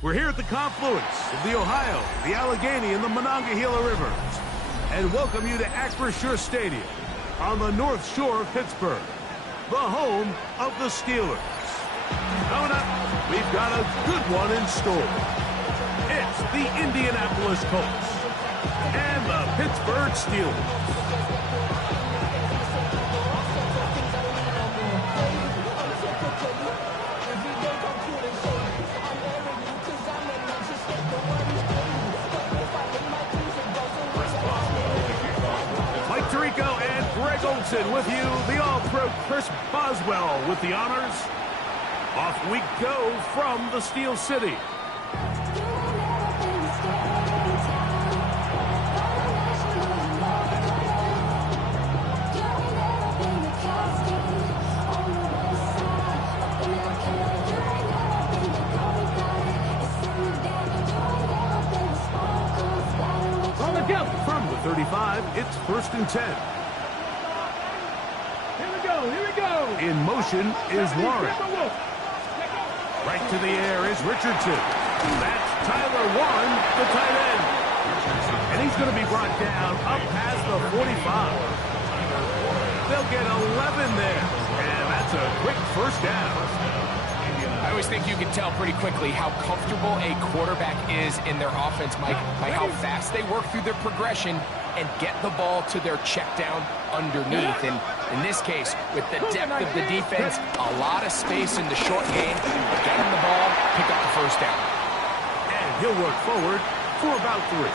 We're here at the confluence of the Ohio, the Allegheny, and the Monongahela Rivers, and welcome you to Acrisure Stadium on the North Shore of Pittsburgh, the home of the Steelers. Coming up, we've got a good one in store. It's the Indianapolis Colts and the Pittsburgh Steelers. With you, the All-Pro Chris Boswell with the honors. Off we go from the Steel City. From the 35, it's 1st and 10. Here we go. In motion is Warren. Right to the air is Richardson. That's Tyler Warren, the tight end. And he's going to be brought down up past the 45. They'll get 11 there. And that's a quick first down. I always think you can tell pretty quickly how comfortable a quarterback is in their offense, Mike, by how fast they work through their progression and get the ball to their check down underneath. And in this case, with the depth of the defense, a lot of space in the short game, get him the ball, pick up the first down. And he'll work forward for about 3.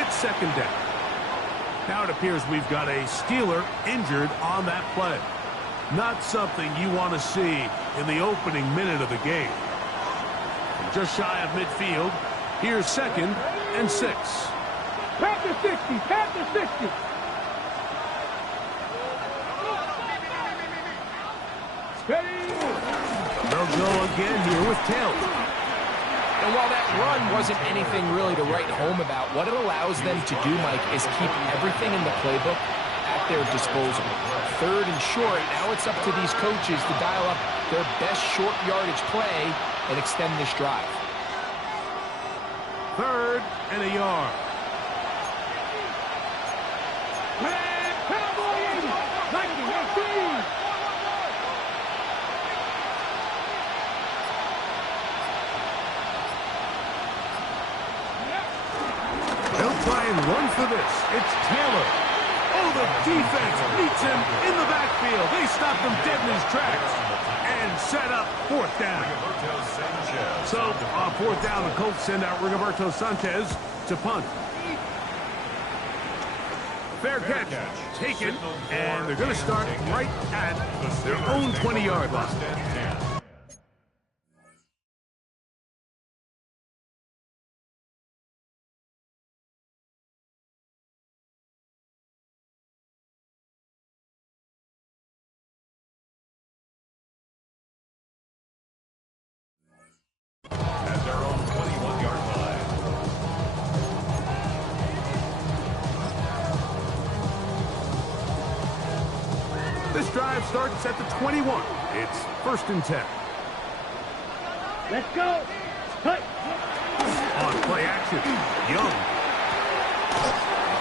It's 2nd down. Now it appears we've got a Steeler injured on that play. Not something you want to see in the opening minute of the game. Just shy of midfield, here's 2nd and 6. Pat the 60, pat the 60. Steady. They'll go again here with Taylor. And while that run wasn't anything really to write home about, what it allows them to do, Mike, is keep everything in the playbook at their disposal. 3rd and short, now it's up to these coaches to dial up their best short yardage play and extend this drive. 3rd and a yard. They'll try and run for this. It's Taylor. Oh, the defense meets him in the backfield. They stopped him dead in his tracks and set up 4th down. So, on 4th down, the Colts send out Rigoberto Sanchez to punt. Fair catch taken, and they're going to start right at their own 20-yard line. At their own 21-yard line. This drive starts at the 21. It's 1st and 10. Let's go. Cut. On play action, Young.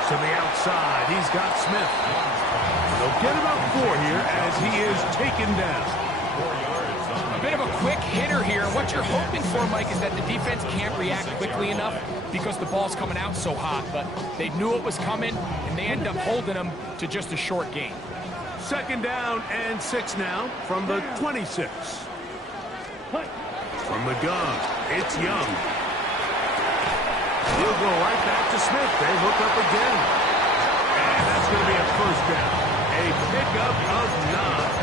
To the outside, he's got Smith. They'll get about 4 here as he is taken down. A bit of a quick hitter here. What you're hoping for, Mike, is that the defense can't react quickly enough because the ball's coming out so hot. But they knew it was coming, and they end up holding them to just a short gain. 2nd down and 6 now from the 26. From the gun, it's Young. He'll go right back to Smith. They hook up again. And that's going to be a 1st down. A pickup of 9.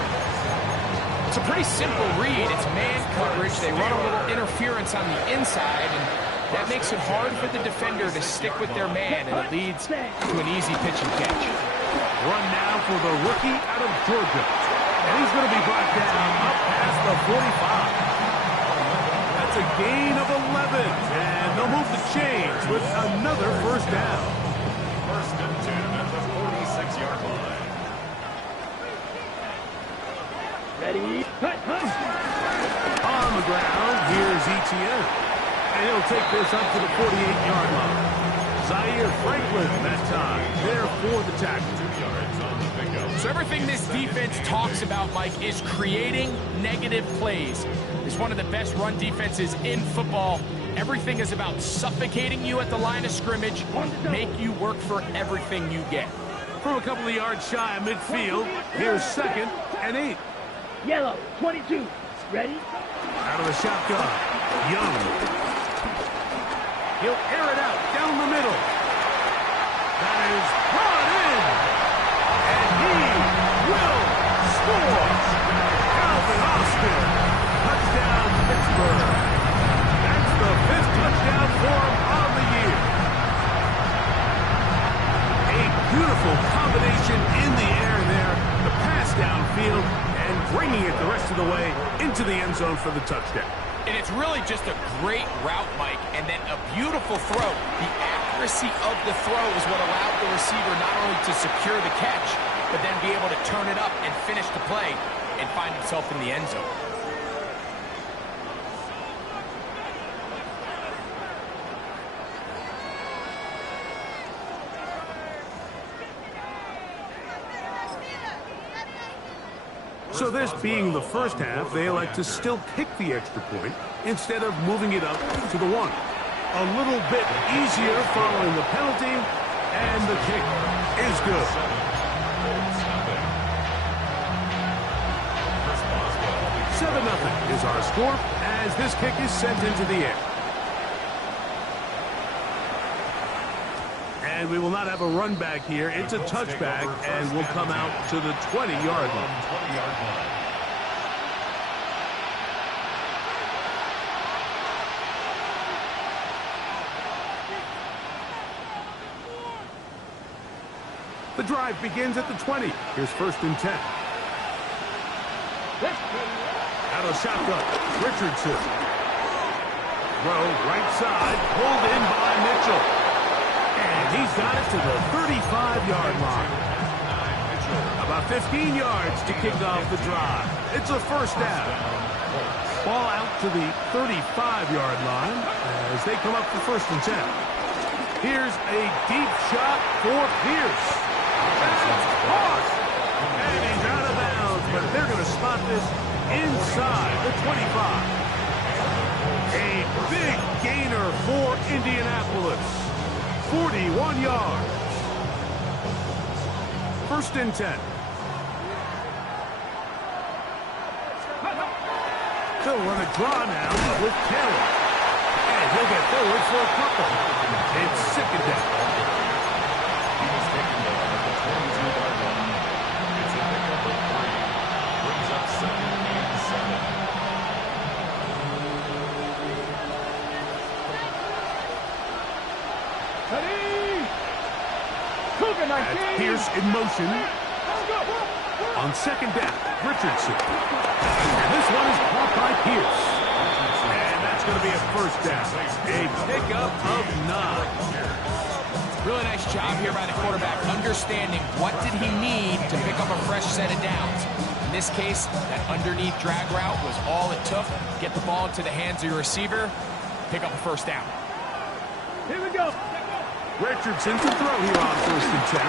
It's a pretty simple read. It's man coverage. They run a little interference on the inside, and that makes it hard for the defender to stick with their man, and it leads to an easy pitch and catch. Run now for the rookie out of Georgia. And he's going to be brought down up past the 45. That's a gain of 11, and they'll move the chains with another 1st down. 1st and 10 at the 46-yard line. Ready? On the ground, here's Etienne. And he'll take this up to the 48-yard line. Zaire Franklin that time, there for the tackle. So everything this defense talks about, Mike, is creating negative plays. It's one of the best run defenses in football. Everything is about suffocating you at the line of scrimmage, make you work for everything you get. From a couple of yards shy of midfield, here's 2nd and 8. Yellow, 22. Ready? Out of the shotgun, Young. He'll air it out down the middle. That is brought in. And he will score. Calvin Austin. Touchdown, Pittsburgh. That's the 5th touchdown for him on the year. A beautiful combination in the air there. The pass downfield and bringing it the rest of the way into the end zone for the touchdown. And it's really just a great route, Mike, and then a beautiful throw. The accuracy of the throw is what allowed the receiver not only to secure the catch, but then be able to turn it up and finish the play and find himself in the end zone. So this being the first half, they elect to still kick the extra point instead of moving it up to the 1. A little bit easier following the penalty, and the kick is good. 7-0 is our score as this kick is sent into the air. And we will not have a run back here. It's a touchback, and we'll come out to the 20-yard line. The drive begins at the 20. Here's 1st and 10. Out of shotgun, Richardson. Throw right side, pulled in by Mitchell. And he's got it to the 35-yard line. About 15 yards to kick off the drive. It's a 1st down. Ball out to the 35-yard line as they come up for 1st and 10. Here's a deep shot for Pierce. That's caught. And he's out of bounds, but they're going to spot this inside the 25. A big gainer for Indianapolis. 41 yards. 1st and 10. They'll run a draw now with Taylor. And he'll get forward for a couple. It's 2nd down. It's a pickup of 3. Brings up 2nd and 7. That's Pierce in motion. On 2nd down, Richardson. And this one is caught by Pierce. And that's going to be a 1st down. A pickup of 9. Really nice job here by the quarterback, understanding what did he need to pick up a fresh set of downs. In this case, that underneath drag route was all it took. Get the ball into the hands of your receiver, pick up a 1st down. Here we go. Richardson to throw here on 1st and 10.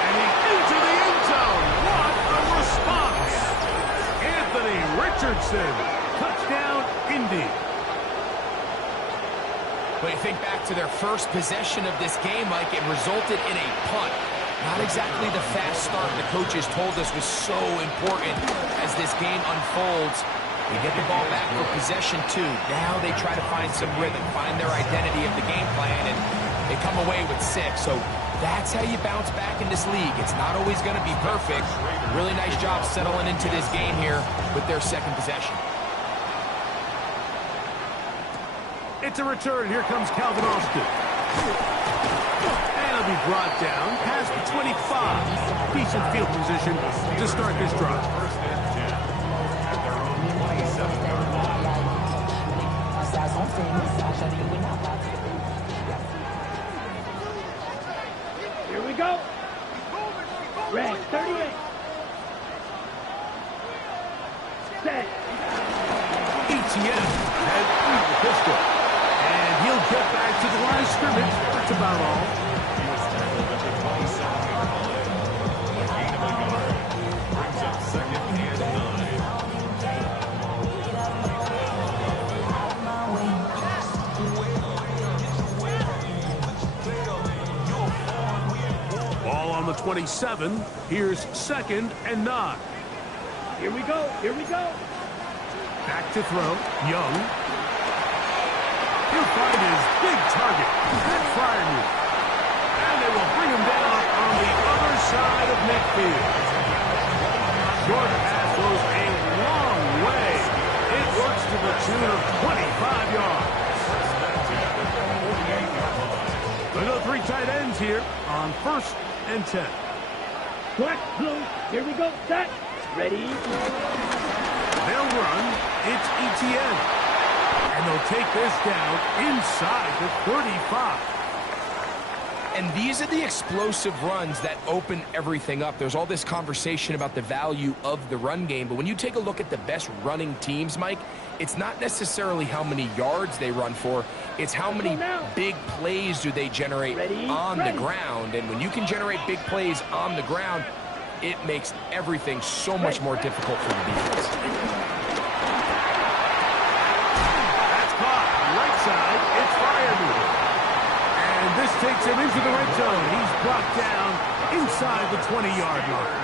And he's into the end zone. What a response. Anthony Richardson. Touchdown, Indy. But you think back to their first possession of this game, Mike, it resulted in a punt. Not exactly the fast start the coaches told us was so important as this game unfolds. They get the ball back for possession 2. Now they try to find some rhythm, find their identity of the game plan, and they come away with 6. So that's how you bounce back in this league. It's not always going to be perfect. Really nice job settling into this game here with their 2nd possession. It's a return. Here comes Calvin Austin. And he'll be brought down past the 25. Decent field position to start this drive. Here we go. Red, 38. Set. ETN had pistol. And he'll get back to the line of scrimmage. That's about all. He was tackled at the 27-yard line. A gain of a yard. Brings up 2nd and 9. Ball on the 27. Here's 2nd and 9. Here we go. Here we go. Back to throw. Young. He'll find his big target. That Fryermuth. And they will bring him down on the other side of midfield. Short pass goes a long way. It works to the tune of 25 yards. We'll go 3 tight ends here on 1st and 10. Black, blue. Here we go. Set. Ready. They'll run. It's ETN. And they'll take this down inside the 35. And these are the explosive runs that open everything up. There's all this conversation about the value of the run game, but when you take a look at the best running teams, Mike, it's not necessarily how many yards they run for, it's how many big plays do they generate on the ground. And when you can generate big plays on the ground, it makes everything so much more difficult for the defense. That's caught. Right side, it's Fryermuth. And this takes him into the red zone. He's brought down inside the 20-yard line.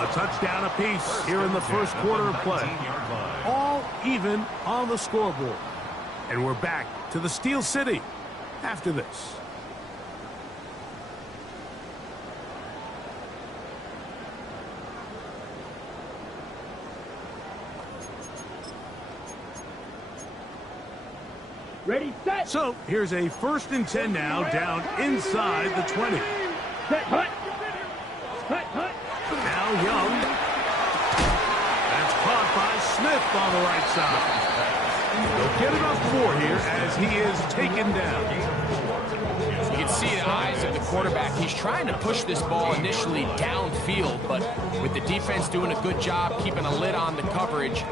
A touchdown apiece here in the first quarter of play. All even on the scoreboard. And we're back to the Steel City after this. Ready, set. So here's a 1st and 10 now, down inside the 20. Set, hut. Hut, hut. Now Young. That's caught by Smith on the right side. They'll get it up 4 here as he is taken down. You can see the eyes of the quarterback. He's trying to push this ball initially downfield, but with the defense doing a good job keeping a lid on the coverage,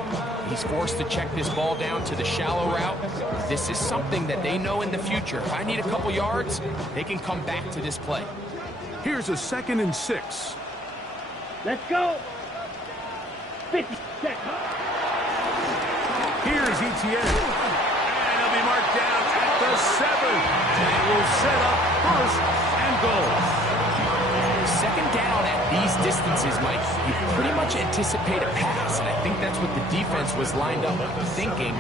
he's forced to check this ball down to the shallow route. This is something that they know in the future. If I need a couple yards, they can come back to this play. Here's a 2nd and 6. Let's go. 50. Set. Here's ETN. And he'll be marked down at the 7. They will set up 1st and goal. 2nd down at these distances, Mike, you pretty much anticipate a pass, and I think that's what the defense was lined up thinking.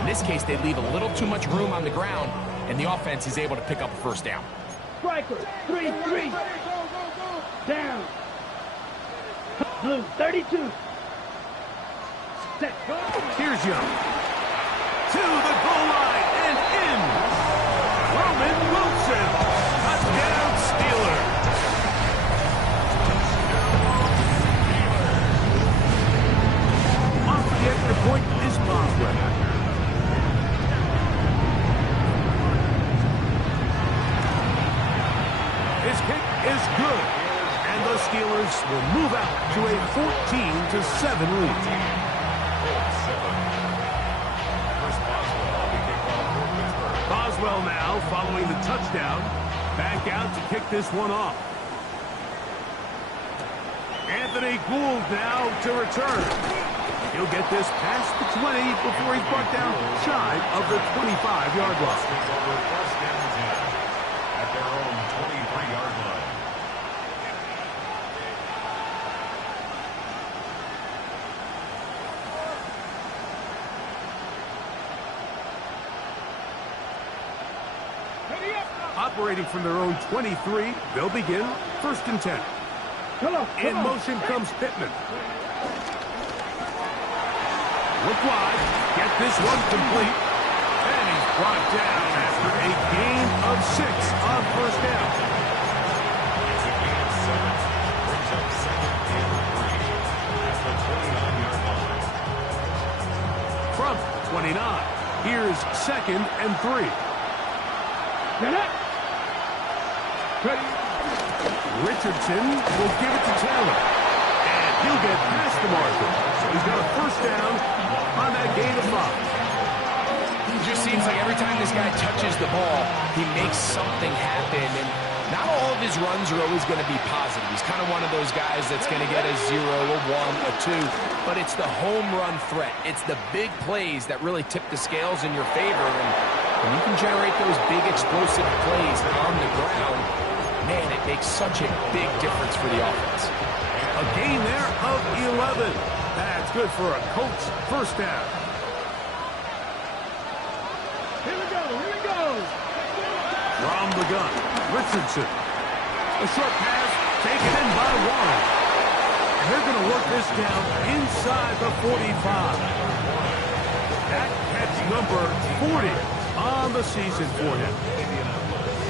In this case, they leave a little too much room on the ground, and the offense is able to pick up a 1st down. Striker. 3-3. Down. Blue. 32. Set. Here's Young. To the goal line and in. Roman Wilson. Touchdown Steelers. Off the extra point is Boswell. His kick is good. And the Steelers will move out to a 14-7 lead. Boswell now following the touchdown. Back out to kick this one off. Anthony Gould now to return. He'll get this past the 20 before he's brought down shy of the 25-yard line. First down 10 at their own 23-yard line. Operating from their own 23, they'll begin 1st and 10. In motion comes Pittman. Look wide. Get this one complete. And he's brought down after a gain of 6 on 1st down. It's a gain of 7. Brings up 2nd and 3 at the 29-yard line. From 29, here's 2nd and 3. Get up. Ready. Richardson will give it to Taylor. And he'll get past the marker. So he's got a 1st down on that gain of 5. seems like every time this guy touches the ball, he makes something happen, and not all of his runs are always going to be positive. He's kind of one of those guys that's going to get a 0, a 1, a 2, but it's the home run threat. It's the big plays that really tip the scales in your favor, and when you can generate those big explosive plays on the ground, man, it makes such a big difference for the offense. A gain there of 11. That's good for a Colts first down. Here we go, here we go. From the gun, Richardson. A short pass taken in by Warren. And they're going to work this down inside the 45. That catch number 40 on the season for him.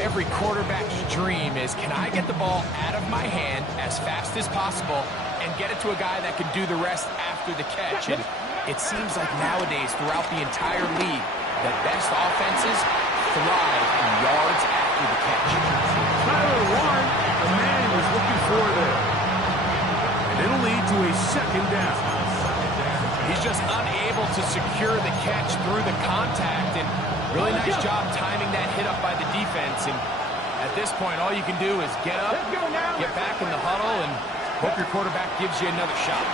Every quarterback's dream is, can I get the ball out of my hand as fast as possible and get it to a guy that can do the rest after the catch? And it seems like nowadays, throughout the entire league, the best offenses thrive in yards after the catch. Tyler Warren, the man he was looking for there. And it'll lead to a second down. He's just unable to secure the catch through the contact, and really nice job timing that hit up by the defense. And at this point, all you can do is get up, get back in the huddle, and hope your quarterback gives you another shot.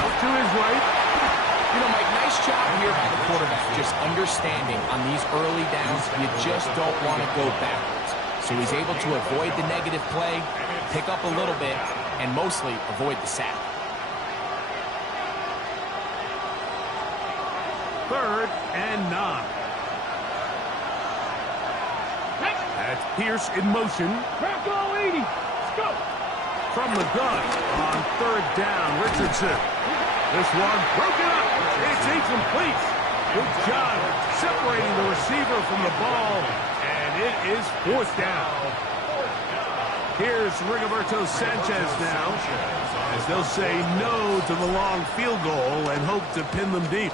Out to his right. You know, Mike, nice job here by the quarterback, just understanding on these early downs, you just don't want to go backwards. So he's able to avoid the negative play, pick up a little bit, and mostly avoid the sack. Third and 9. That's Pierce in motion. Bronco 80. Let's go. From the gun on third down, Richardson. This one broken up. It's incomplete. Good job separating the receiver from the ball, and it is fourth down. Here's Rigoberto Sanchez now, as they'll say no to the long field goal and hope to pin them deep.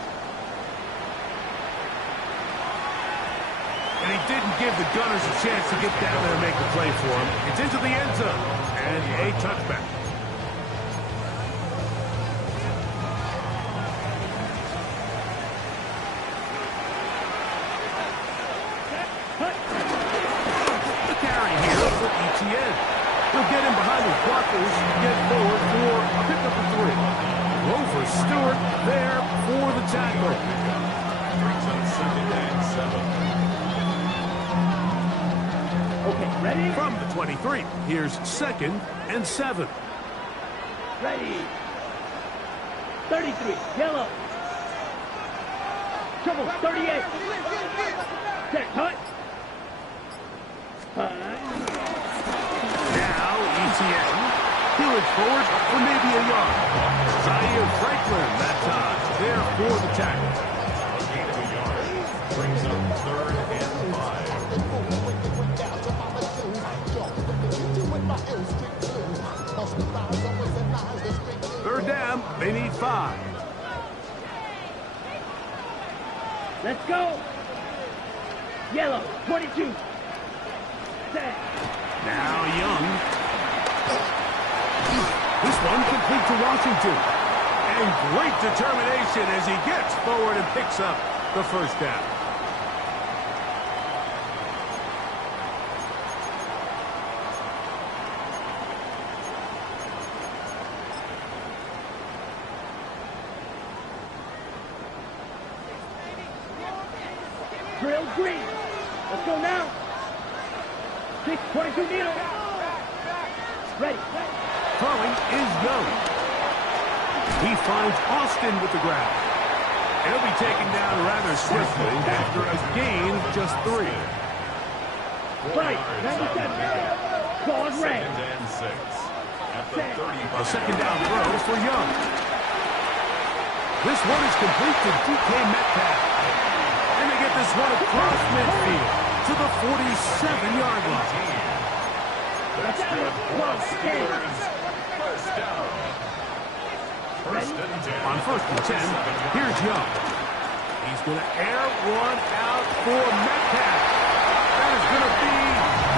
And he didn't give the Gunners a chance to get down there and make a play for him. It's into the end zone, and a touchback. The carry here for ETN. He'll get him behind the blockers and get forward for a pickup of 3. Rover Stewart there for the tackle. Second and 7. Okay, ready? From the 23, here's second and 7. Ready. 33, yellow. Trouble, 38. Set, cut. 5. Now, ETN. He'll look forward for maybe a yard. Zaire Franklin that time there for the tackle. A gain of a yard. Brings up third and 5. Third down, they need 5. Let's go. Yellow, 22. Set. Now Young. This one complete to Washington. And great determination as he gets forward and picks up the first down. Drill green. Let's go now. 622 needle. Ready. Throwing is Young. He finds Austin with the grab. He'll be taken down rather swiftly after a gain of just 3. Right. 97. Gone red. Second and 6. At the 35. A second down throw for Young. This one is complete to DK Metcalf. And they get this one across midfield to the 47-yard line. That's good for the Steelers. First down. First and 10. On first and 10, here's Young. He's going to air one out for Metcalf. That is going to be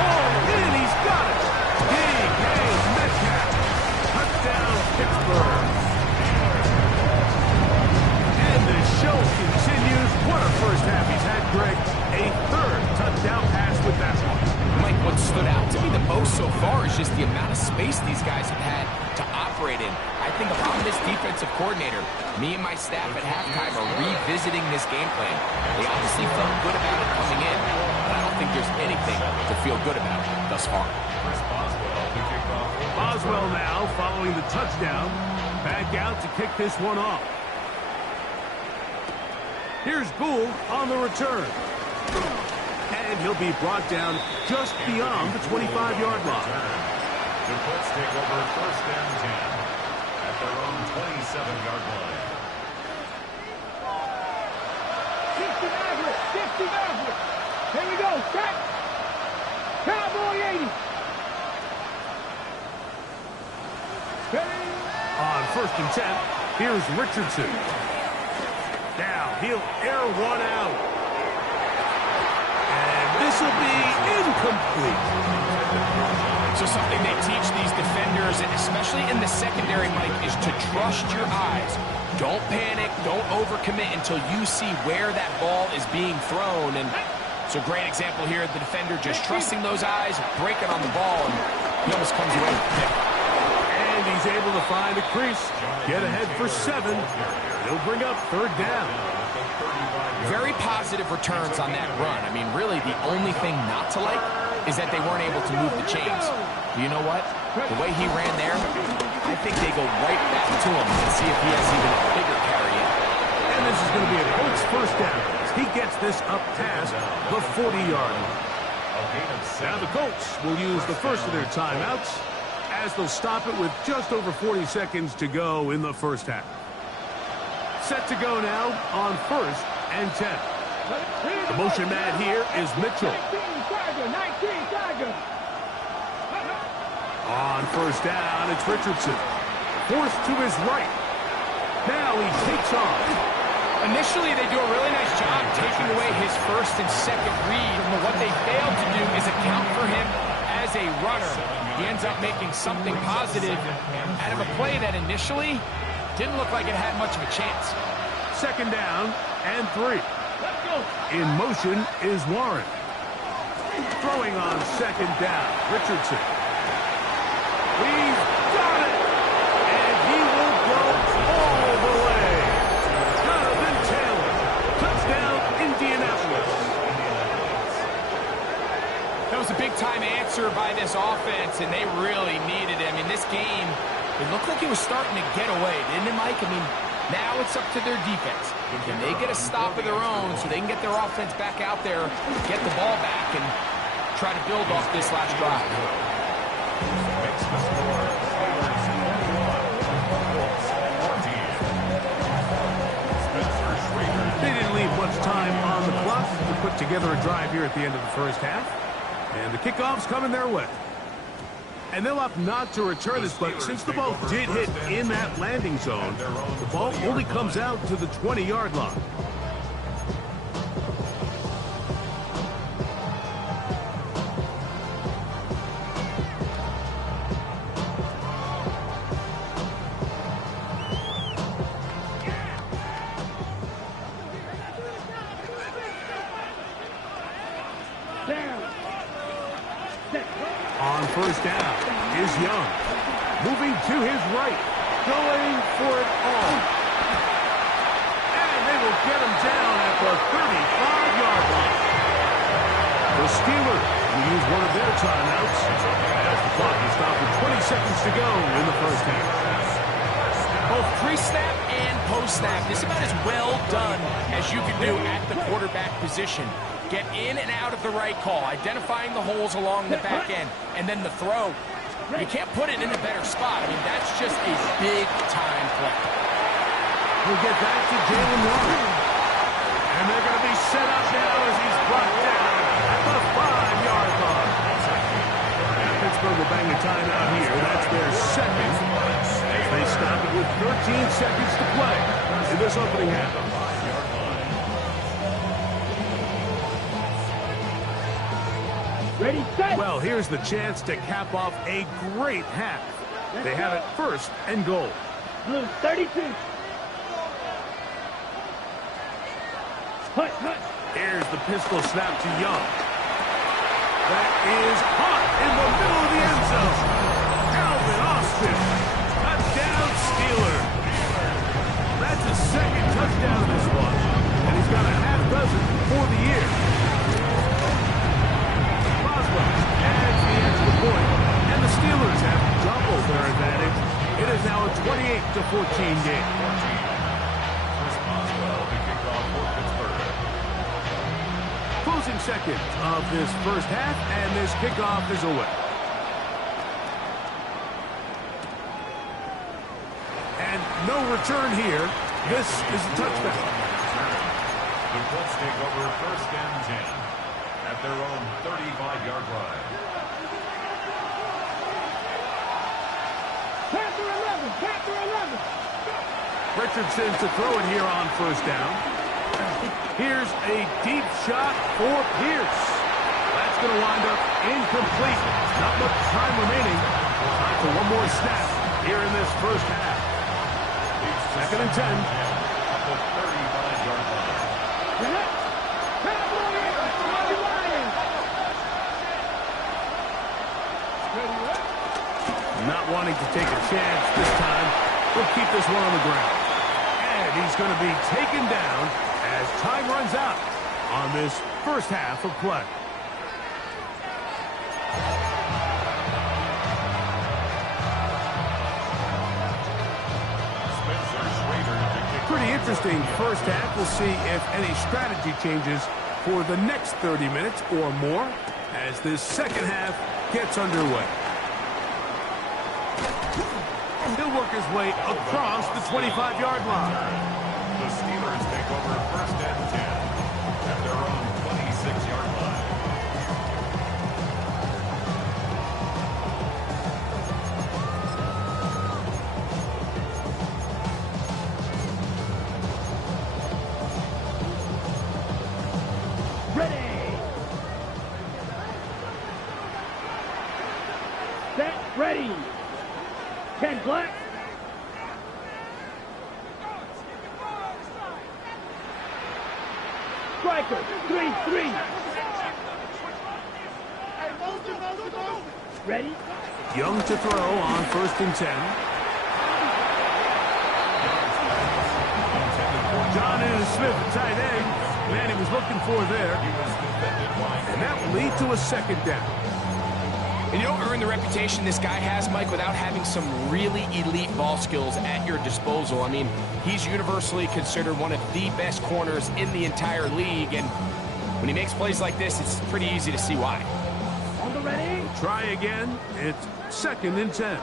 hauled in. He's got it. DK Metcalf. Touchdown, Pittsburgh. And the show continues. What this defensive coordinator. Me and my staff at halftime are revisiting this game plan. They obviously felt good about it coming in, but I don't think there's anything to feel good about thus far. Boswell now following the touchdown. Back out to kick this one off. Here's Gould on the return. And he'll be brought down just beyond the 25-yard line. The Colts take over first and 10 at their own 27-yard line. 60 Maverick, 60 Maverick. Here we go, set. Cowboy 80. On first and 10, here's Richardson. Now he'll air one out. And this will be incomplete. So something they teach these defenders, especially in the secondary, Mike, is to trust your eyes. Don't panic, don't overcommit until you see where that ball is being thrown. And it's a great example here of the defender just trusting those eyes, breaking on the ball, and he almost comes away with the pick. And he's able to find a crease. Get ahead for 7. He'll bring up third down. Very positive returns on that run. I mean, really, the only thing not to like is that they weren't able to move the chains. But you know what? The way he ran there, I think they go right back to him and see if he has even a bigger carry in. And this is going to be a Colts first down. He gets this up past the 40-yard line. Now the Colts will use the first of their timeouts as they'll stop it with just over 40 seconds to go in the first half. Set to go now on first and 10. The motion man here is Mitchell. 19 Tiger. On first down, it's Richardson. Forced to his right. Now he takes off. Initially, they do a really nice job taking away his first and second read, but what they failed to do is account for him as a runner. He ends up making something positive out of a play that initially didn't look like it had much of a chance. Second down and 3. In motion is Warren. Throwing on second down, Richardson. He's got it! And he will go all the way. Jonathan Taylor. Touchdown, Indianapolis. That was a big-time answer by this offense, and they really needed it. I mean, this game, it looked like it was starting to get away, didn't it, Mike? I mean, now it's up to their defense. Can they get a stop of their own so they can get their offense back out there, get the ball back, and try to build off this last drive? They didn't leave much time on the clock to put together a drive here at the end of the first half. And the kickoff's coming their way. And they'll opt not to return this, but since the ball did hit in that landing zone, the ball only comes out to the 20-yard line. On first down is Young. Moving to his right. Going for it all. And they will get him down at the 35-yard line. The Steelers will use one of their timeouts as the clock is stopped with 20 seconds to go in the first half. Both pre-snap and post-snap, this is about as well done as you can do at the quarterback position. Get in and out of the right call, identifying the holes along the back end, and then the throw. You can't put it in a better spot. I mean, that's just a big-time play. We'll get back to Jalen Warren. And they're going to be set up now as he's brought down at the 5-yard line. And Pittsburgh will bang a timeout here. That's their second. As they stop it with 13 seconds to play in this opening half. Ready, set. Well, here's the chance to cap off a great half. They have it first and goal. Blue 32. Hut, hut. Here's the pistol snap to Young. That is hot in the middle of the end zone. Calvin Austin. Touchdown, Steelers. game. 14. Chris Boswell to kick off for Pittsburgh. Closing seconds of this first half, and this kickoff is away. And no return here. This is a touchdown. The Colts take over first and 10 at their own 35-yard line. Panther 11, Panther 11. Richardson to throw it here on first down. Here's a deep shot for Pierce. That's going to wind up incomplete. Not much time remaining. Time for one more snap here in this first half. Second and 10. At the 35-yard line. Not wanting to take a chance this time. We'll keep this one on the ground. And he's going to be taken down as time runs out on this first half of play. Pretty interesting first half. We'll see if any strategy changes for the next 30 minutes or more as this second half gets underway. He'll work his way across the 25-yard line. The Steelers take over first and 10 at their own 26-yard line. Ready. Set, ready. 10 black. Striker, 3-3. Ready? Young to throw on first and 10. John is Smith, tight end. Man, he was looking for there. And that will lead to a second down. And you don't earn the reputation this guy has, Mike, without having some really elite ball skills at your disposal. I mean, he's universally considered one of the best corners in the entire league. And when he makes plays like this, it's pretty easy to see why. On the ready? Try again. It's second and 10.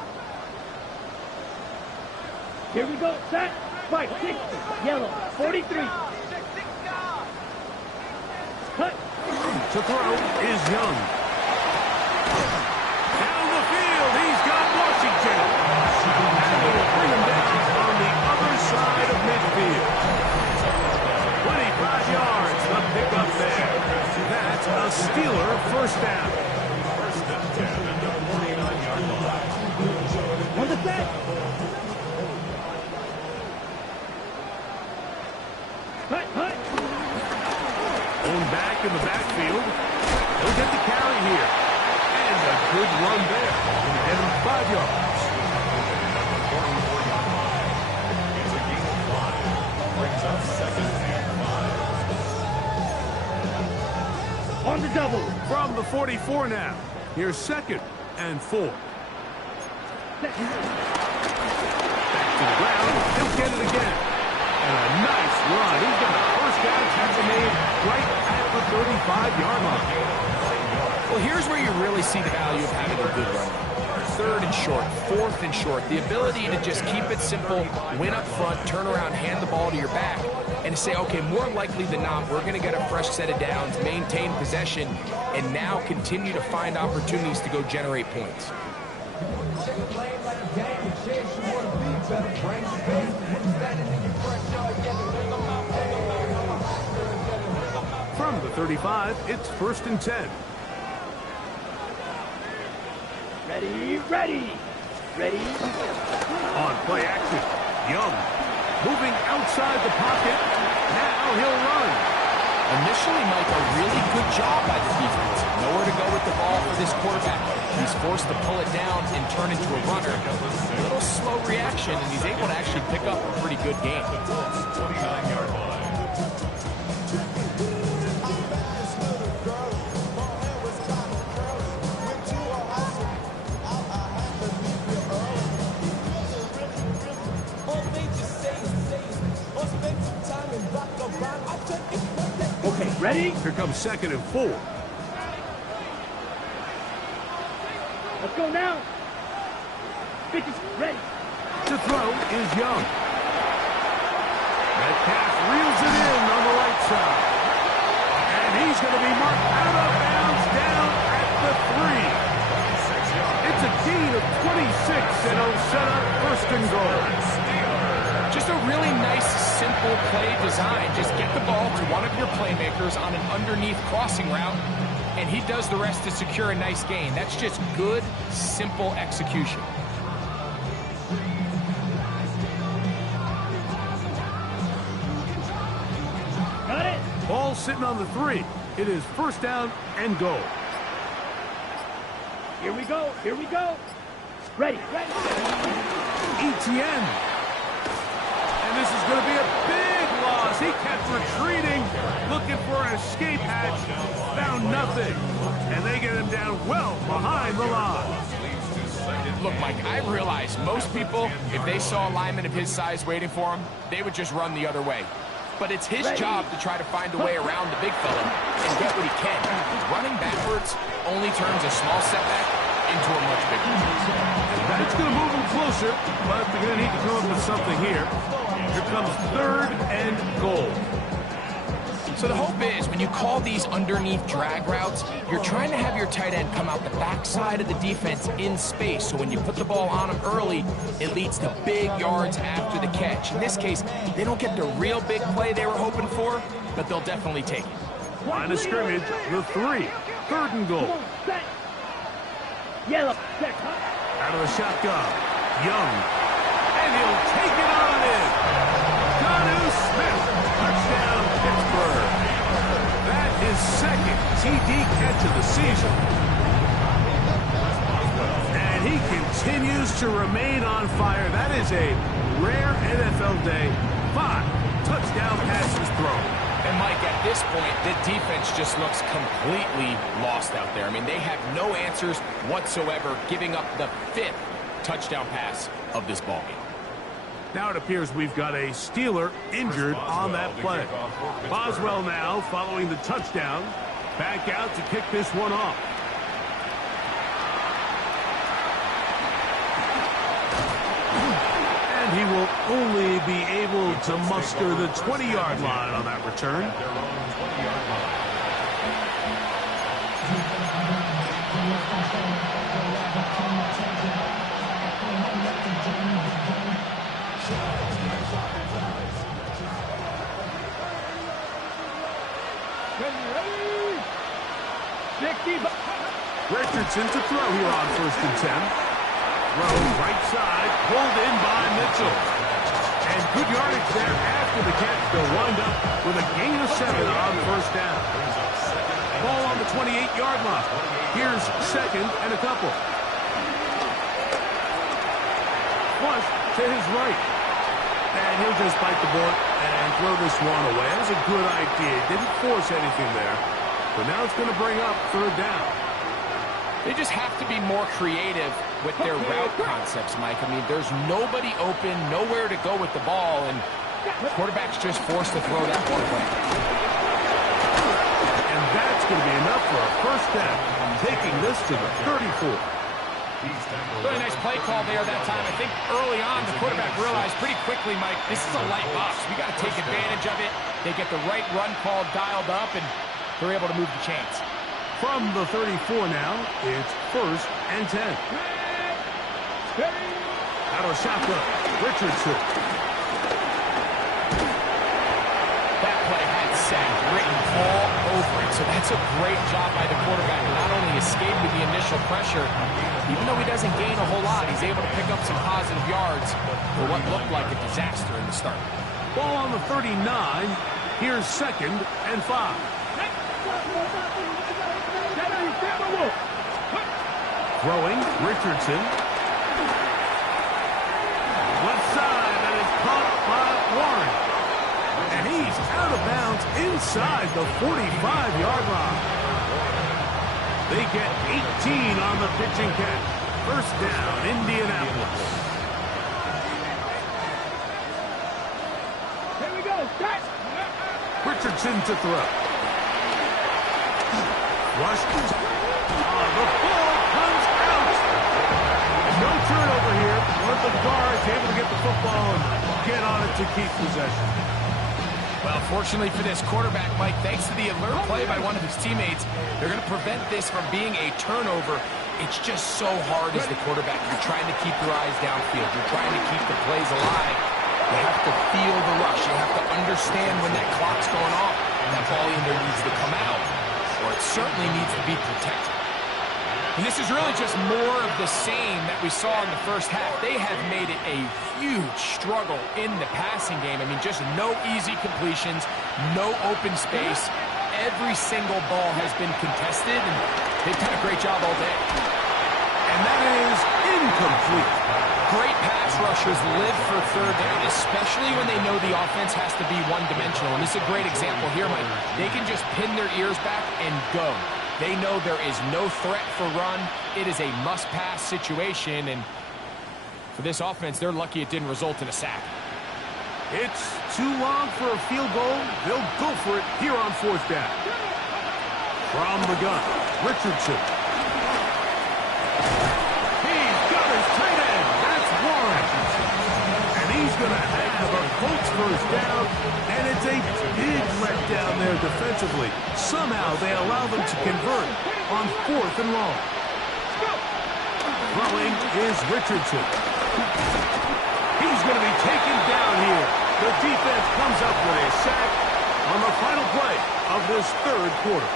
Here we go. Set. 5-6. Yellow. 43. Cut. To throw is Young. Down the field, he's got Washington. And they will bring him down on the other side of midfield. 25 yards, the pickup there. That's a Steeler first down. First and 10 at the 49-yard line. On the set. Cut. Owned back in the backfield. He'll get the carry here. And a good run there. And 5 yards. At the 44-yard line. It's a gain of 5. Brings up second and 5. On the double. From the 44 now. Here's second and 4. Back to the ground. He'll get it again. And a nice run. He's got a first down tackle made right at the 35-yard line. Well, here's where you really see the value of having a good run. Third and short, fourth and short. The ability to just keep it simple, win up front, turn around, hand the ball to your back, and to say, okay, more likely than not, we're going to get a fresh set of downs, maintain possession, and now continue to find opportunities to go generate points. From the 35, it's first and 10. Ready. On play action, Young moving outside the pocket. Now he'll run. Initially, Mike, a really good job by the defense. Nowhere to go with the ball for this quarterback. He's forced to pull it down and turn into a runner. A little slow reaction, and he's able to actually pick up a pretty good game. 29-yard line. Ready? Here comes 2nd and 4. Let's go now. Pitches ready. To throw is Young. Metcalf reels it in on the right side. And he's going to be marked out of bounds down at the 3. It's a gain of 26, and it'll set up 1st and goal. Just a really nice, simple play design. Just get the ball to one of your playmakers on an underneath crossing route, and he does the rest to secure a nice gain. That's just good, simple execution. Got it. Ball sitting on the 3. It is 1st down and goal. Here we go. Here we go. Ready. Ready. ETN. And this is going to be a big loss. He kept retreating, looking for an escape hatch. Found nothing. And they get him down well behind the line. Look, Mike, I realize most people, if they saw a lineman of his size waiting for him, they would just run the other way. But it's his job to try to find a way around the big fella and get what he can. Running backwards only turns a small setback into a much bigger one. That's going to move him closer, but they're going to need to come up with something here. Here comes 3rd and goal. So the hope is when you call these underneath drag routes, you're trying to have your tight end come out the backside of the defense in space. So when you put the ball on him early, it leads to big yards after the catch. In this case, they don't get the real big play they were hoping for, but they'll definitely take it. Line of scrimmage, the 3. 3rd and goal. Set. Yellow. Set. Out of the shotgun. Young. And he'll take it on in. Jonnu Smith. Touchdown, Pittsburgh. That is 2nd TD catch of the season. And he continues to remain on fire. That is a rare NFL day. 5 touchdown passes thrown. And Mike, at this point, the defense just looks completely lost out there. I mean, they have no answers whatsoever, giving up the 5th touchdown pass of this ballgame. Now it appears we've got a Steeler injured on that play. Boswell now following the touchdown. Back out to kick this one off. And he will only be able to muster the 20-yard line on that return. Richardson to throw here on 1st and 10. Throw right side, pulled in by Mitchell. And good yardage there after the catch. They'll wind up with a gain of 7 on 1st down. Ball on the 28-yard line. Here's 2nd and a couple. Flush to his right. And he'll just bite the bullet and throw this one away. That was a good idea. Didn't force anything there. But now it's going to bring up 3rd down. They just have to be more creative with their route concepts, Mike. I mean, there's nobody open, nowhere to go with the ball, and the quarterback's just forced to throw that one away. And that's going to be enough for a 1st down, taking this to the 34. Really nice play call there that time. I think early on, the quarterback realized pretty quickly, Mike, this is a light box. We got to take advantage of it. They get the right run call dialed up, and they're able to move the chains. From the 34 now, it's 1st and 10. Out of shotgun, Richardson. That play had sack written all over it, so that's a great job by the quarterback to not only escape with the initial pressure, even though he doesn't gain a whole lot, he's able to pick up some positive yards for what looked like a disaster in the start. Ball on the 39. Here's 2nd and 5. Throwing, Richardson. Left side, and it's caught by Warren. And he's out of bounds inside the 45-yard line. They get 18 on the pitching catch. 1st down, Indianapolis. Here we go. Start. Richardson to throw. Rush. The ball comes out. No turnover here, but the guard's able to get the football and get on it to keep possession. Well, fortunately for this quarterback, Mike, thanks to the alert play by one of his teammates, they're going to prevent this from being a turnover. It's just so hard as the quarterback. You're trying to keep your eyes downfield. You're trying to keep the plays alive. You have to feel the rush. You have to understand when that clock's going off. That ball either needs to come out, or it certainly needs to be protected. And this is really just more of the same that we saw in the first half. They have made it a huge struggle in the passing game. I mean, just no easy completions, no open space. Every single ball has been contested, and they've done a great job all day. And that is incomplete. Great pass rushers live for third down, especially when they know the offense has to be one-dimensional. And this is a great example here, Mike. They can just pin their ears back and go. They know there is no threat for run. It is a must-pass situation, and for this offense, they're lucky it didn't result in a sack. It's too long for a field goal. They'll go for it here on fourth down. From the gun, Richardson. He's got his tight end. That's Warren. And he's going to have a Colts first down, and it's a big letdown there defensively. Somehow they allow them to convert on 4th and long. Throwing is Richardson. He's going to be taken down here. The defense comes up with a sack on the final play of this third quarter.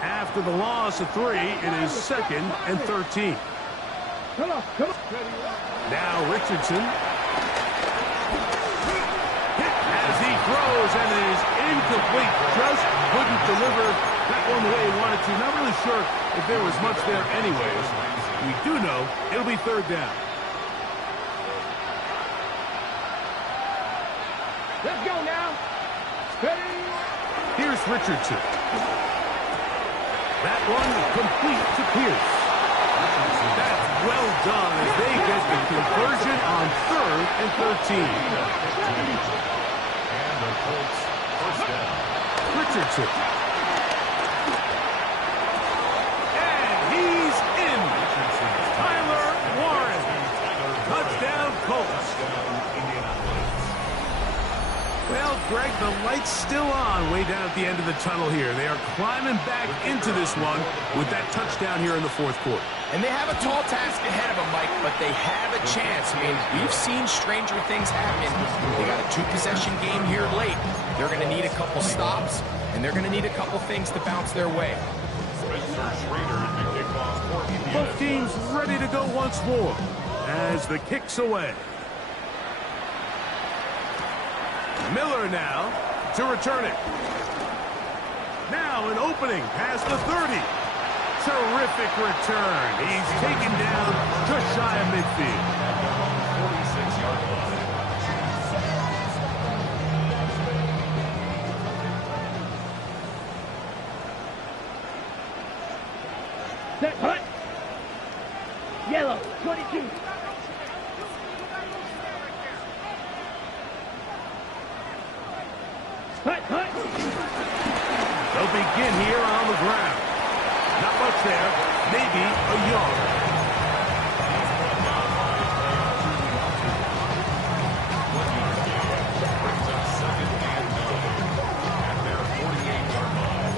After the loss of 3, it is 2nd and 13. Come on. Now Richardson. Hit as he throws, and it is incomplete. Just couldn't deliver that one the way he wanted to. Not really sure if there was much there anyways. We do know it'll be 3rd down. Let's go now. Ready? Here's Richardson. That one complete to Pierce. That's well done as they get the conversion on 3rd and 13. And the Colts first down. Richardson. And he's in. Tyler Warren. Touchdown Colts. Well, Greg, the light's still on way down at the end of the tunnel here. They are climbing back into this one with that touchdown here in the 4th quarter. And they have a tall task ahead of them, Mike, but they have a chance. I mean, we've seen stranger things happen. They got a 2-possession game here late. They're going to need a couple stops, and they're going to need a couple things to bounce their way. Both teams ready to go once more as the kick's away. Miller now to return it. Now an opening past the 30. Terrific return. He's taken down just shy of midfield. 46-yard line. Set, hut. Yellow, 22. Hut. They'll begin here on the ground. Not much there. Maybe a yard. Brings up 2nd and 9 at their 48-yard line.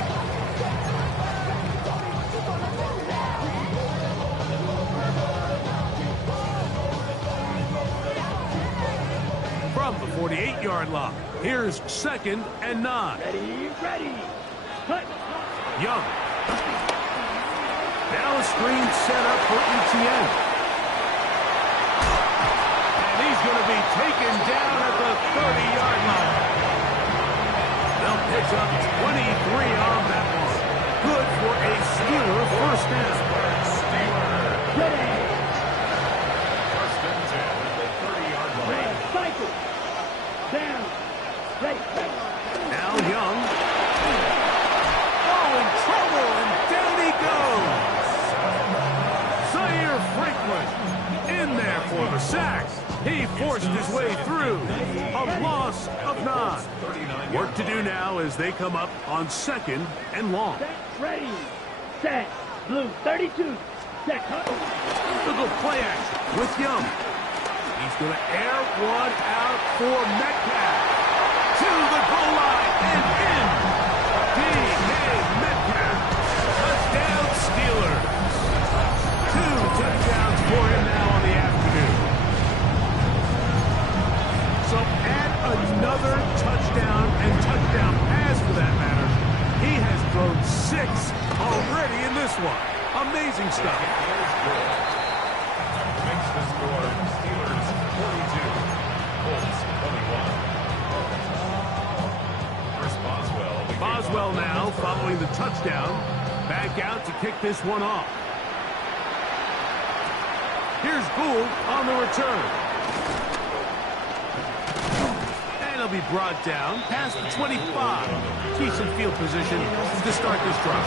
From the 48-yard line, here's 2nd and 9. Ready. Hut. Young. Now a screen set up for ETN. And he's going to be taken down at the 30-yard line. They'll pick up 23 on that one. Good for a Steeler first down. Ready. First and 10 at the 30-yard line. Cycle. Down. Ready. Now Young. Oh, in trouble, and down he goes. Zaire Franklin in there for the sack. He forced his way through. A loss of 9. Work to do now as they come up on 2nd and long. Set. Ready. Set. Blue 32. Set. Look at play action with Young. He's going to air one out for Metcalf. To the goal line and in. D.K. Metcalf. Touchdown Steelers. 2 touchdowns for him now on the afternoon. So add another touchdown and touchdown pass for that matter. He has thrown 6 already in this one. Amazing stuff. Makes the score Steelers 42, Colts 21. Chris Boswell now following the touchdown. Back out to kick this one off. Here's Gould on the return. And he'll be brought down past the 25. Decent field position to start this drive.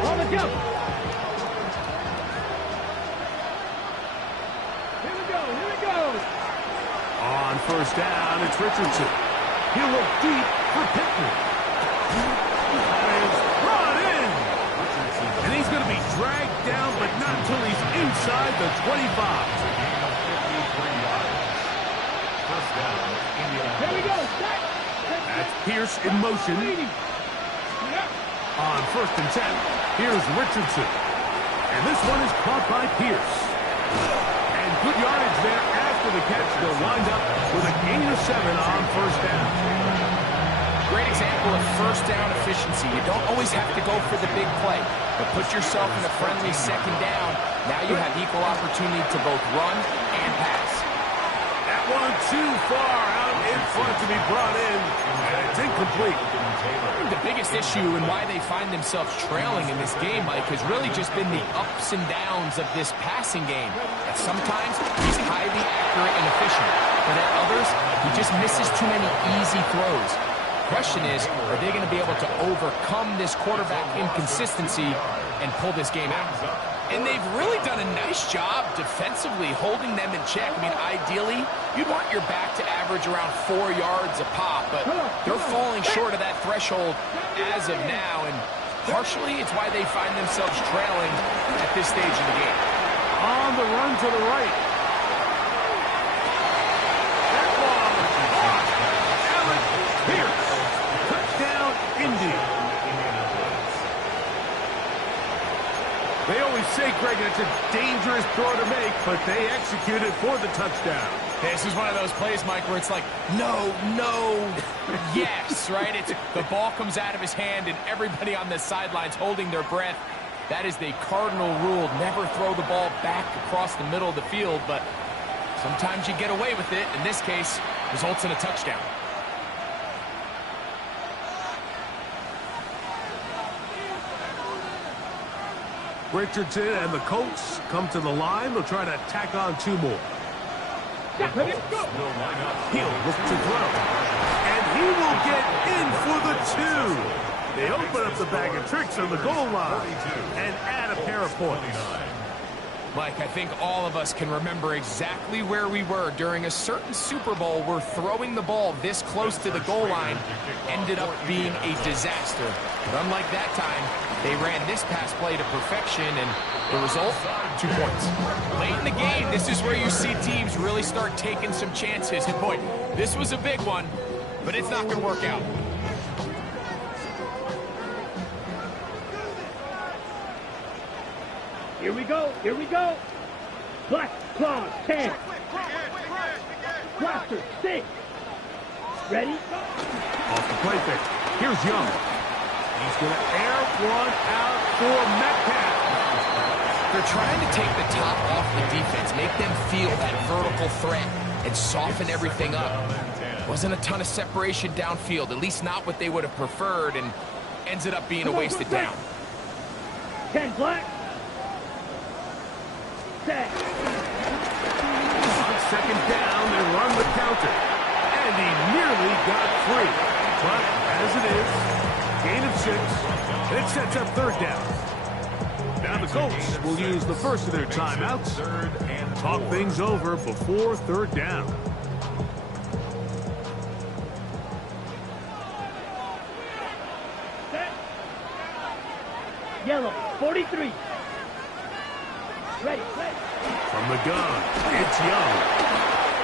On the jump. Here we go. Here we go. On first down, it's Richardson. He'll look deep for Pittman. Is brought in. And he's going to be dragged down, but not until he's inside the 25. Here we go. Set. That's Pierce in motion. On first and 10, here's Richardson. And this one is caught by Pierce. And good yardage there after the catch. They'll wind up with a gain of 7 on first down. Great example of first down efficiency. You don't always have to go for the big play, but put yourself in a friendly second down. Now you have equal opportunity to both run and pass. That one too far out in front to be brought in, and it's incomplete. The biggest issue and why they find themselves trailing in this game, Mike, has really just been the ups and downs of this passing game. And sometimes he's highly accurate and efficient, but at others, he just misses too many easy throws. Question is, are they going to be able to overcome this quarterback inconsistency and pull this game out? And they've really done a nice job defensively holding them in check. I mean, ideally, you'd want your back to average around 4 yards a pop, but they're falling short of that threshold as of now, and partially it's why they find themselves trailing at this stage of the game. On the run to the right. That ball caught. Alec Pierce. Touchdown, Indy. They always say, Greg, it's a dangerous throw to make, but they execute it for the touchdown. This is one of those plays, Mike, where it's like, no, yes, right? It's the ball comes out of his hand, and everybody on the sidelines holding their breath. That is the cardinal rule. Never throw the ball back across the middle of the field, but sometimes you get away with it. In this case, results in a touchdown. Richardson and the Colts come to the line. They'll try to tack on 2 more. He'll look to throw. And he will get in for the 2. They open up the bag of tricks on the goal line and add a pair of points. Mike, I think all of us can remember exactly where we were during a certain Super Bowl where throwing the ball this close to the goal line ended up being a disaster. But unlike that time, they ran this pass play to perfection, and the result, 2 points. Late in the game, this is where you see teams really start taking some chances. And boy, this was a big one, but it's not going to work out. Here we go. Here we go. Black Claw 10. Blaster 6. Ready? Off the play fake. Here's Young. He's going to air one out for Metcalf. They're trying to take the top off the defense, make them feel that vertical threat. and soften everything up. Wasn't a ton of separation downfield, at least not what they would have preferred, and ends it up being a wasted down. 10 black. Set. On second down, they run the counter. And he nearly got free. But as it is, gain of 6. It sets up third down. Now the Colts will use the first of their timeouts. Talk things over before third down. Set. Yellow, 43. Ready, set. From the gun, it's Young.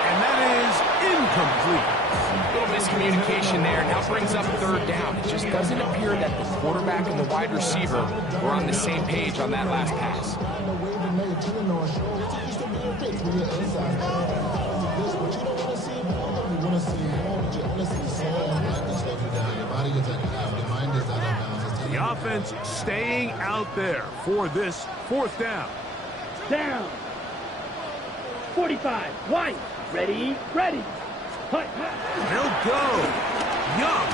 And that is incomplete. A little miscommunication there. Now brings up third down. It just doesn't appear that the quarterback and the wide receiver were on the same page on that last pass. The offense staying out there for this fourth down. Down. 45. White. Ready, ready. Hut. They'll go. Young.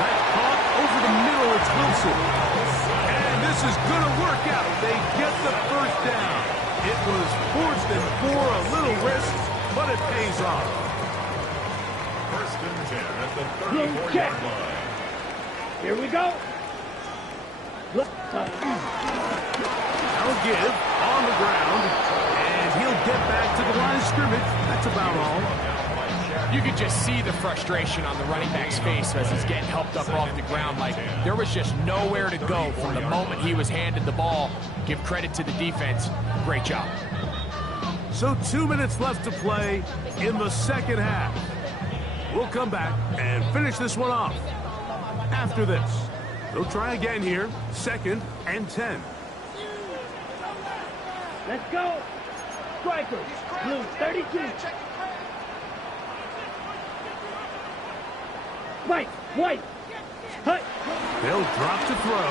That caught over the middle. It's Wilson. And this is going to work out. They get the first down. It was forced and for a little risk, but it pays off. First and 10 at the Blue 34-yard line. Here we go. Look. Now give on the ground, and he'll get back to the line of scrimmage. That's about all. You could just see the frustration on the running back's face as he's getting helped up off the ground. Like, there was just nowhere to go from the moment he was handed the ball. Give credit to the defense. Great job. So 2 minutes left to play in the second half. We'll come back and finish this one off. After this, they'll try again here. 2nd and 10. Let's go. Striker. Blue 32. White. White. Hut. They'll drop to throw.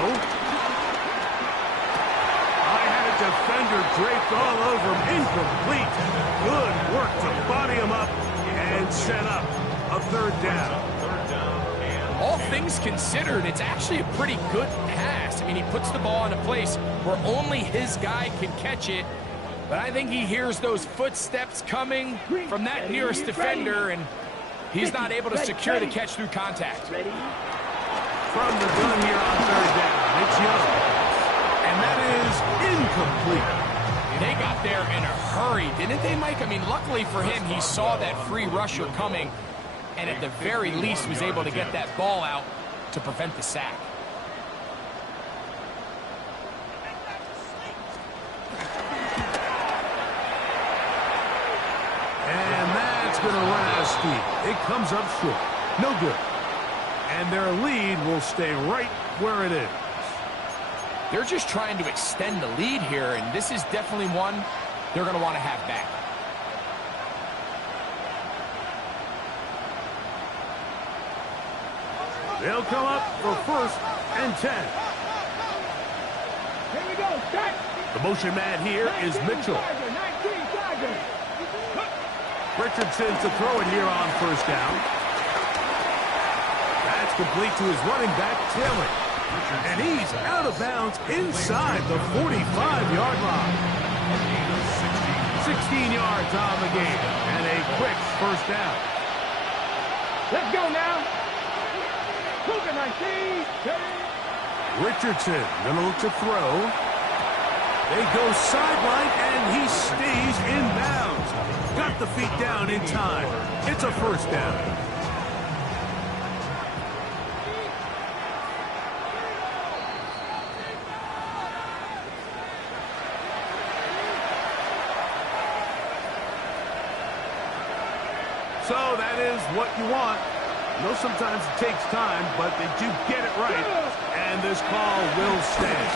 I had a defender draped all over him. Incomplete. Good work to body him up and set up a third down. All things considered, it's actually a pretty good pass. I mean, he puts the ball in a place where only his guy can catch it. But I think he hears those footsteps coming from that nearest defender, and he's not able to secure the catch through contact. Ready. From the gun here on third down, it's Young. And that is incomplete. They got there in a hurry, didn't they, Mike? I mean, luckily for him, he saw that free rusher coming, and at the very least was able to get that ball out to prevent the sack. And that's going to run out of steam. It comes up short. No good. And their lead will stay right where it is. They're just trying to extend the lead here, and this is definitely one they're going to want to have back. They'll come up for 1st and 10. Here we go. Set. The motion man here is Mitchell. 19 Tiger. Richardson to throw it here on 1st down. That's complete to his running back, Taylor. And he's out of bounds inside the 45-yard line. 16 yards on the game and a quick 1st down. Let's go now. Cougar 19. Richardson gonna look to throw. They go sideline and he stays in bounds. Got the feet down in time. It's a 1st down. So that is what you want. I know sometimes it takes time, but they do get it right. And this call will stand.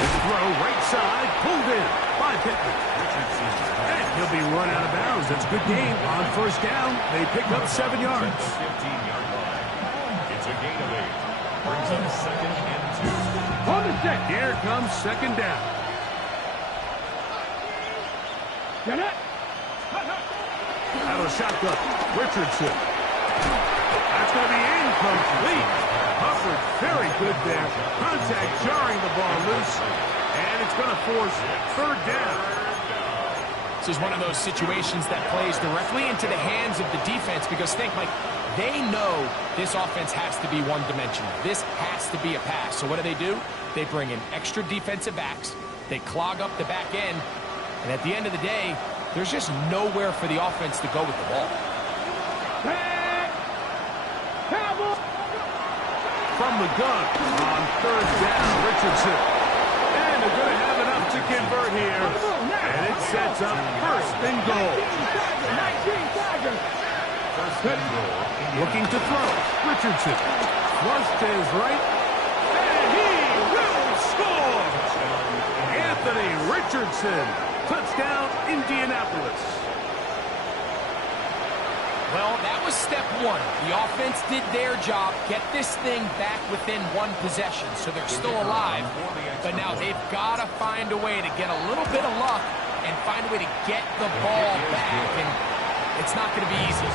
This throw right side, pulled in by Pittman. And he'll be run out of bounds. That's a good game on 1st down. They pick up 7 yards. 15-yard line. It's a gain of 8. Brings up 2nd and 2. On the set. Here comes 2nd down. Get it. Out of the shotgun, Richardson. That's going to be incomplete. Hubbard, very good there. Contact jarring the ball loose. And it's going to force third down. This is one of those situations that plays directly into the hands of the defense because think, Mike, they know this offense has to be one-dimensional. This has to be a pass. So what do? They bring in extra defensive backs. They clog up the back end. And at the end of the day, there's just nowhere for the offense to go with the ball. From the gun on third down, Richardson. And they're going to have enough to convert here. And it sets up first and goal. Looking to throw. Richardson. Flush to his right. And he will score! Anthony Richardson. Touchdown, Indianapolis. Well, that was step one. The offense did their job, get this thing back within one possession, so they're still alive. But now they've got to find a way to get a little bit of luck and find a way to get the ball back, and it's not going to be easy.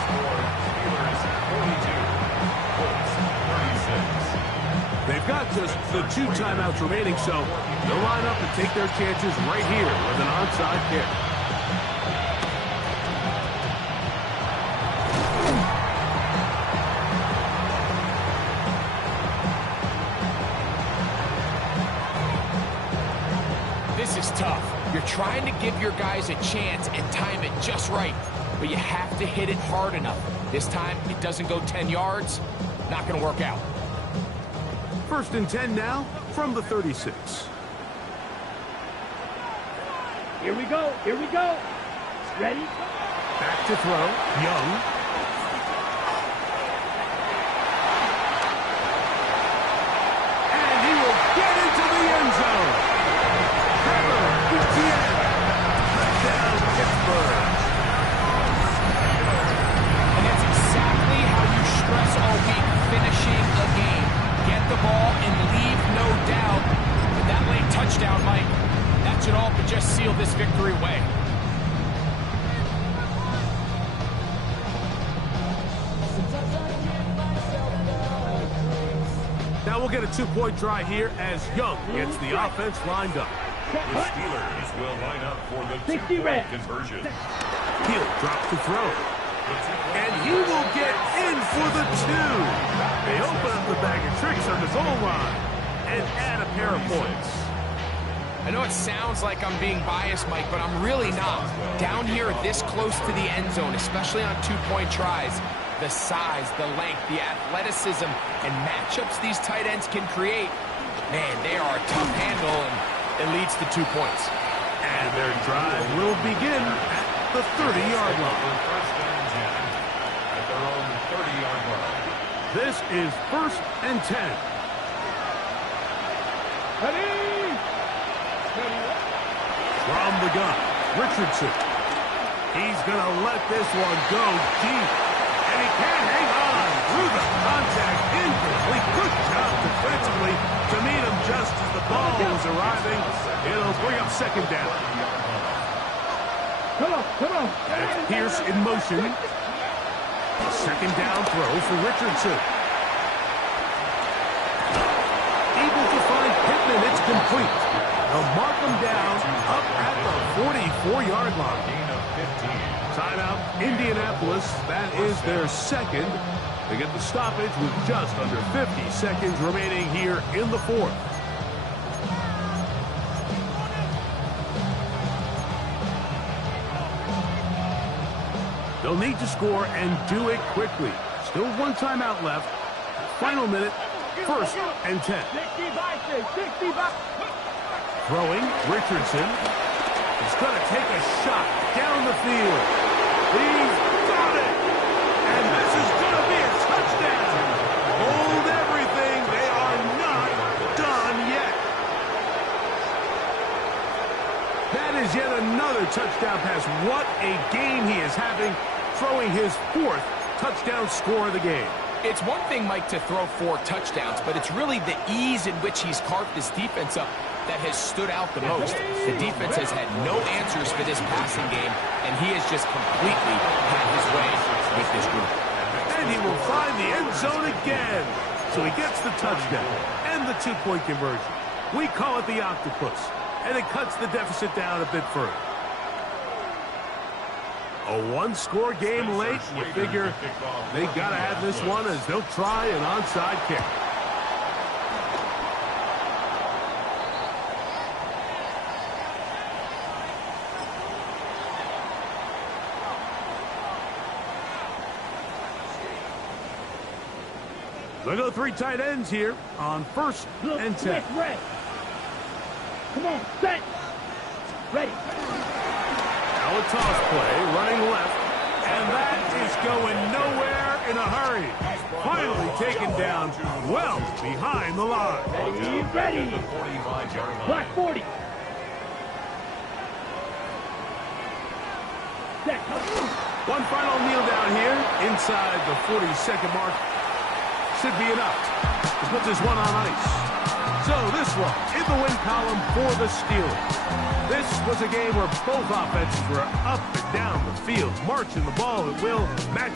They've got just the 2 timeouts remaining, so they'll line up and take their chances right here with an onside kick. This is tough. You're trying to give your guys a chance and time it just right, but you have to hit it hard enough. This time, it doesn't go 10 yards. Not going to work out. First and 10 now from the 36. Here we go. Here we go. Ready? Back to throw. Young. And he will get into the end zone. Touchdown, Pittsburgh. And that's exactly how you stress all week, finishing a game. Get the ball and leave no doubt. With that late touchdown, Mike, that should all but just seal this victory away. Now we'll get a 2-point try here as Young gets the offense lined up. The Steelers will line up for the 2-point conversion. He'll drop to throw. And he will get in for the 2. They open up the bag of tricks on his own line and add a pair of points. I know it sounds like I'm being biased, Mike, but I'm really not. Down here this close to the end zone, especially on 2-point tries, the size, the length, the athleticism, and matchups these tight ends can create, man, they are a tough handle, and it leads to 2 points. And their drive will begin at the 30-yard line. First and 10 at their own 30-yard line. This is first and 10. Ready? From the gun, Richardson. He's going to let this one go deep. And he can't hang on through the contact. Incomplete. Good job defensively to meet him just as the ball was arriving. It'll bring up second down. Come on. That's Pierce in motion. Second down throw for Richardson. Able to find Pittman. It's complete. They'll mark him down up at the 44-yard line. Gain of 15. Timeout, Indianapolis. That is their second. They get the stoppage with just under 50 seconds remaining here in the fourth. They'll need to score and do it quickly. Still 1 timeout left. Final minute, first and 10. 65. Throwing, Richardson. He's going to take a shot down the field. He's got it! And this is going to be a touchdown! Hold everything. They are not done yet. That is yet another touchdown pass. What a game he is having, throwing his 4th touchdown score of the game. It's one thing, Mike, to throw 4 touchdowns, but it's really the ease in which he's carved this defense up. that has stood out the most. The defense has had no answers for this passing game, and he has just completely had his way with this group. And he will find the end zone again. So he gets the touchdown and the 2-point conversion. We call it the octopus, and it cuts the deficit down a bit further. A one-score game late. You figure they got to have this one as they'll try an onside kick. They go 3 tight ends here on 1st and 10. Red. Come on, set. Ready. Now a toss play, running left, and that is going nowhere in a hurry. Finally taken down well behind the line. Ready. Black 40. Set. One final kneel down here inside the 40-second mark. Should be enough to put this one on ice. So this one in the win column for the Steelers. This was a game where both offenses were up and down the field, marching the ball at will.